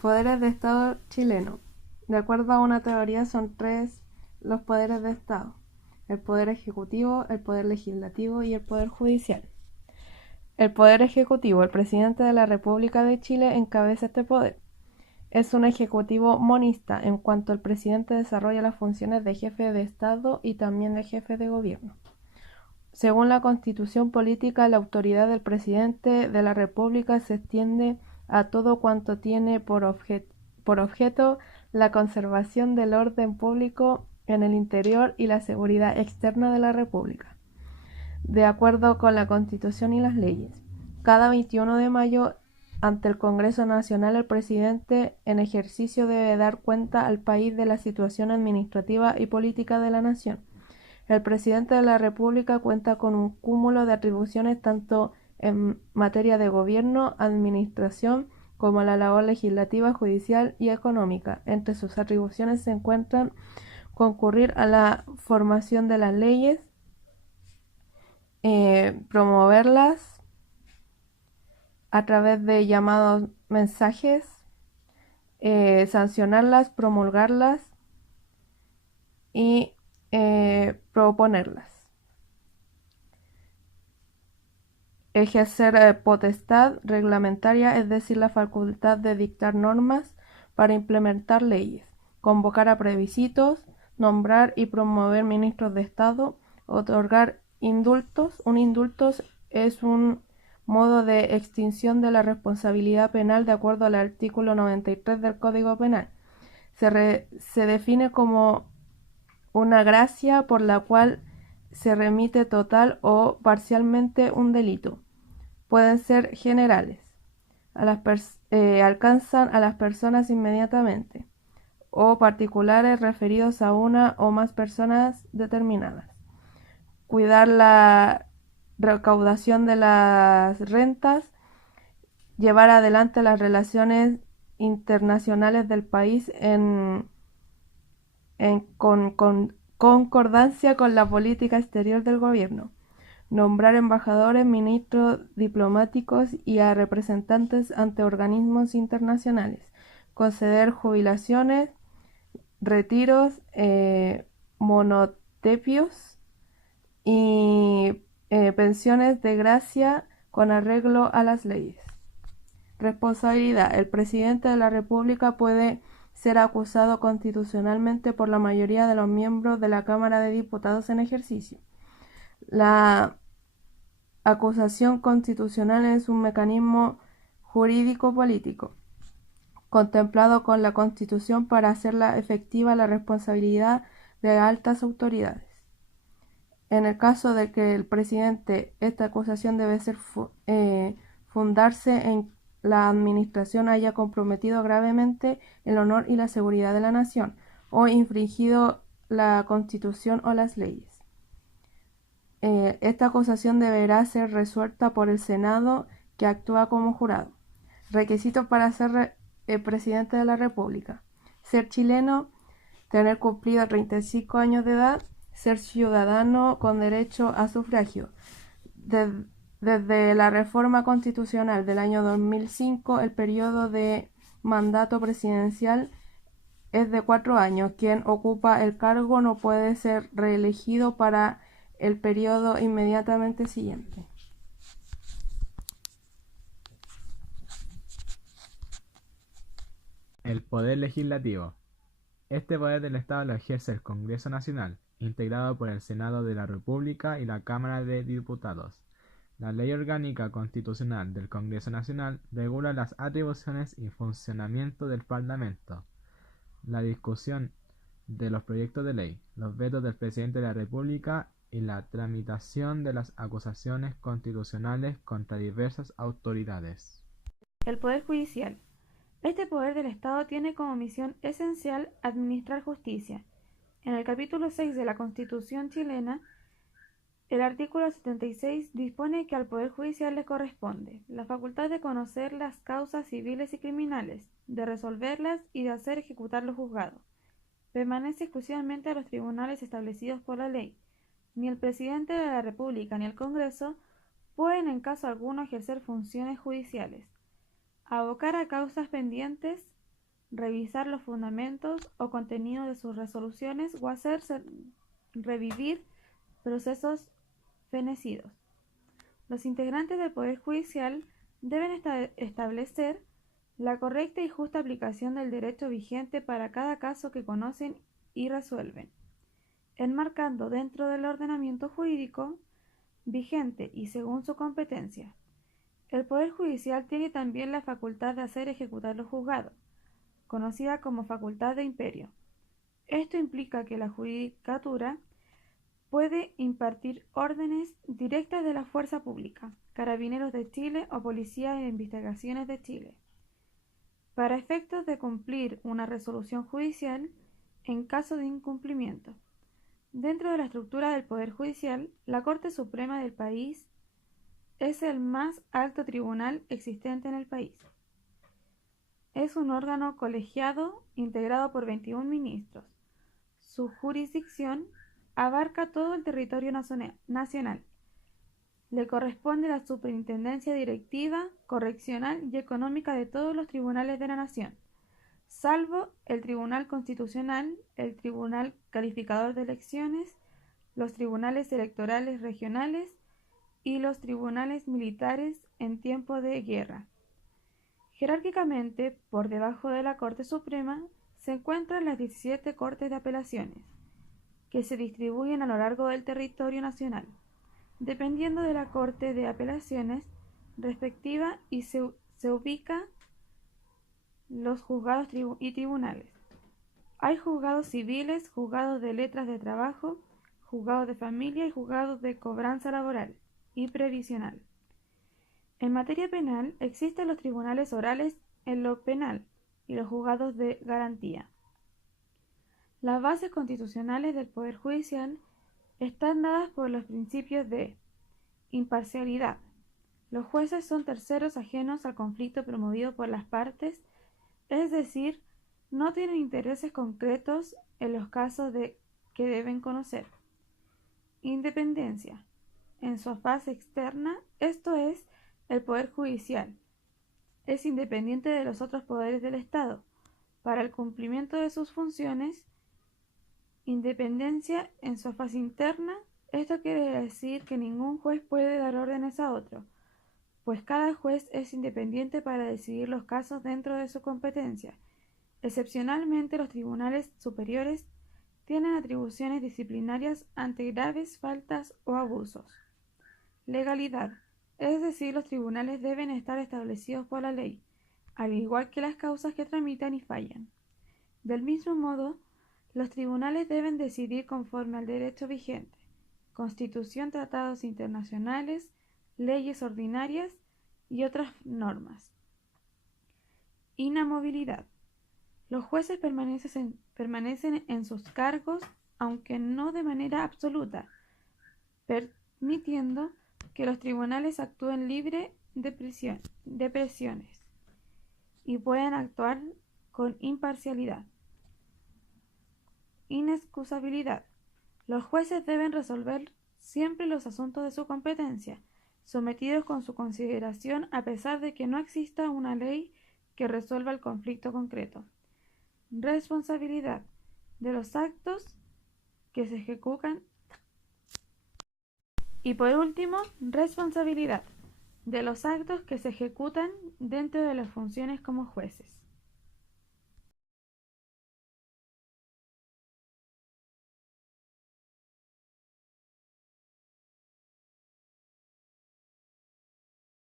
Poderes de Estado chileno. De acuerdo a una teoría, son tres los poderes de Estado: el poder ejecutivo, el poder legislativo y el poder judicial. El poder ejecutivo, el presidente de la República de Chile encabeza este poder. Es un ejecutivo monista, en cuanto el presidente desarrolla las funciones de jefe de Estado y también de jefe de gobierno. Según la Constitución política, la autoridad del presidente de la República se extiende a todo cuanto tiene por objeto la conservación del orden público en el interior y la seguridad externa de la República, de acuerdo con la Constitución y las leyes. Cada 21 de mayo, ante el Congreso Nacional, el presidente en ejercicio debe dar cuenta al país de la situación administrativa y política de la nación. El presidente de la República cuenta con un cúmulo de atribuciones tanto en materia de gobierno, administración, como la labor legislativa, judicial y económica. Entre sus atribuciones se encuentran concurrir a la formación de las leyes, promoverlas a través de llamados mensajes, sancionarlas, promulgarlas y proponerlas. Ejercer potestad reglamentaria, es decir, la facultad de dictar normas para implementar leyes, convocar a plebiscitos, nombrar y promover ministros de Estado, otorgar indultos. Un indulto es un modo de extinción de la responsabilidad penal de acuerdo al artículo 93 del Código Penal. Se define como una gracia por la cual se remite total o parcialmente un delito. Pueden ser generales, alcanzan a las personas inmediatamente, o particulares referidos a una o más personas determinadas. Cuidar la recaudación de las rentas, llevar adelante las relaciones internacionales del país con concordancia con la política exterior del gobierno. Nombrar embajadores, ministros diplomáticos y a representantes ante organismos internacionales. Conceder jubilaciones, retiros, monotepios y pensiones de gracia con arreglo a las leyes. Responsabilidad. El presidente de la República puede ser acusado constitucionalmente por la mayoría de los miembros de la Cámara de Diputados en ejercicio. La acusación constitucional es un mecanismo jurídico-político contemplado con la Constitución para hacerla efectiva la responsabilidad de altas autoridades. En el caso de que el presidente, esta acusación debe ser fundarse en la administración haya comprometido gravemente el honor y la seguridad de la nación o infringido la Constitución o las leyes. Esta acusación deberá ser resuelta por el Senado, que actúa como jurado. Requisitos para ser presidente de la República: ser chileno, tener cumplido 35 años de edad, ser ciudadano con derecho a sufragio. Desde la reforma constitucional del año 2005, el periodo de mandato presidencial es de 4 años. Quien ocupa el cargo no puede ser reelegido para el periodo inmediatamente siguiente. El poder legislativo. Este poder del Estado lo ejerce el Congreso Nacional, integrado por el Senado de la República y la Cámara de Diputados. La Ley Orgánica Constitucional del Congreso Nacional regula las atribuciones y funcionamiento del Parlamento, la discusión de los proyectos de ley, los vetos del Presidente de la República y la tramitación de las acusaciones constitucionales contra diversas autoridades. El Poder Judicial. Este poder del Estado tiene como misión esencial administrar justicia. En el capítulo 6 de la Constitución chilena, el artículo 76 dispone que al Poder Judicial le corresponde la facultad de conocer las causas civiles y criminales, de resolverlas y de hacer ejecutar lo juzgado. Permanece exclusivamente a los tribunales establecidos por la ley. Ni el presidente de la República ni el Congreso pueden en caso alguno ejercer funciones judiciales. Abocar a causas pendientes, revisar los fundamentos o contenido de sus resoluciones o hacerse revivir procesos fenecidos. Los integrantes del Poder Judicial deben establecer la correcta y justa aplicación del derecho vigente para cada caso que conocen y resuelven, enmarcando dentro del ordenamiento jurídico vigente y según su competencia. El Poder Judicial tiene también la facultad de hacer ejecutar los juzgados, conocida como facultad de imperio. Esto implica que la judicatura puede impartir órdenes directas de la fuerza pública, Carabineros de Chile o Policía de Investigaciones de Chile, para efectos de cumplir una resolución judicial en caso de incumplimiento. Dentro de la estructura del Poder Judicial, la Corte Suprema del país es el más alto tribunal existente en el país. Es un órgano colegiado integrado por 21 ministros. Su jurisdicción abarca todo el territorio nacional. Le corresponde la superintendencia directiva, correccional y económica de todos los tribunales de la nación, salvo el Tribunal Constitucional, el Tribunal Calificador de Elecciones, los tribunales electorales regionales y los tribunales militares en tiempo de guerra. Jerárquicamente, por debajo de la Corte Suprema, se encuentran las 17 Cortes de Apelaciones, que se distribuyen a lo largo del territorio nacional, dependiendo de la Corte de Apelaciones respectiva, y se ubican los juzgados y tribunales. Hay juzgados civiles, juzgados de letras de trabajo, juzgados de familia y juzgados de cobranza laboral y previsional. En materia penal existen los tribunales orales en lo penal y los juzgados de garantía. Las bases constitucionales del Poder Judicial están dadas por los principios de imparcialidad. Los jueces son terceros ajenos al conflicto promovido por las partes, es decir, no tienen intereses concretos en los casos que deben conocer. Independencia. En su fase externa, esto es, el Poder Judicial es independiente de los otros poderes del Estado para el cumplimiento de sus funciones. Independencia en su fase interna, esto quiere decir que ningún juez puede dar órdenes a otro, pues cada juez es independiente para decidir los casos dentro de su competencia. Excepcionalmente, los tribunales superiores tienen atribuciones disciplinarias ante graves faltas o abusos. Legalidad, es decir, los tribunales deben estar establecidos por la ley, al igual que las causas que tramitan y fallan. Del mismo modo, los tribunales deben decidir conforme al derecho vigente, Constitución, tratados internacionales, leyes ordinarias y otras normas. Inamovilidad. Los jueces permanecen en sus cargos, aunque no de manera absoluta, permitiendo que los tribunales actúen libre de presiones y puedan actuar con imparcialidad. Inexcusabilidad. Los jueces deben resolver siempre los asuntos de su competencia, sometidos con su consideración a pesar de que no exista una ley que resuelva el conflicto concreto. Responsabilidad de los actos que se ejecutan. Y por último, responsabilidad de los actos que se ejecutan dentro de las funciones como jueces.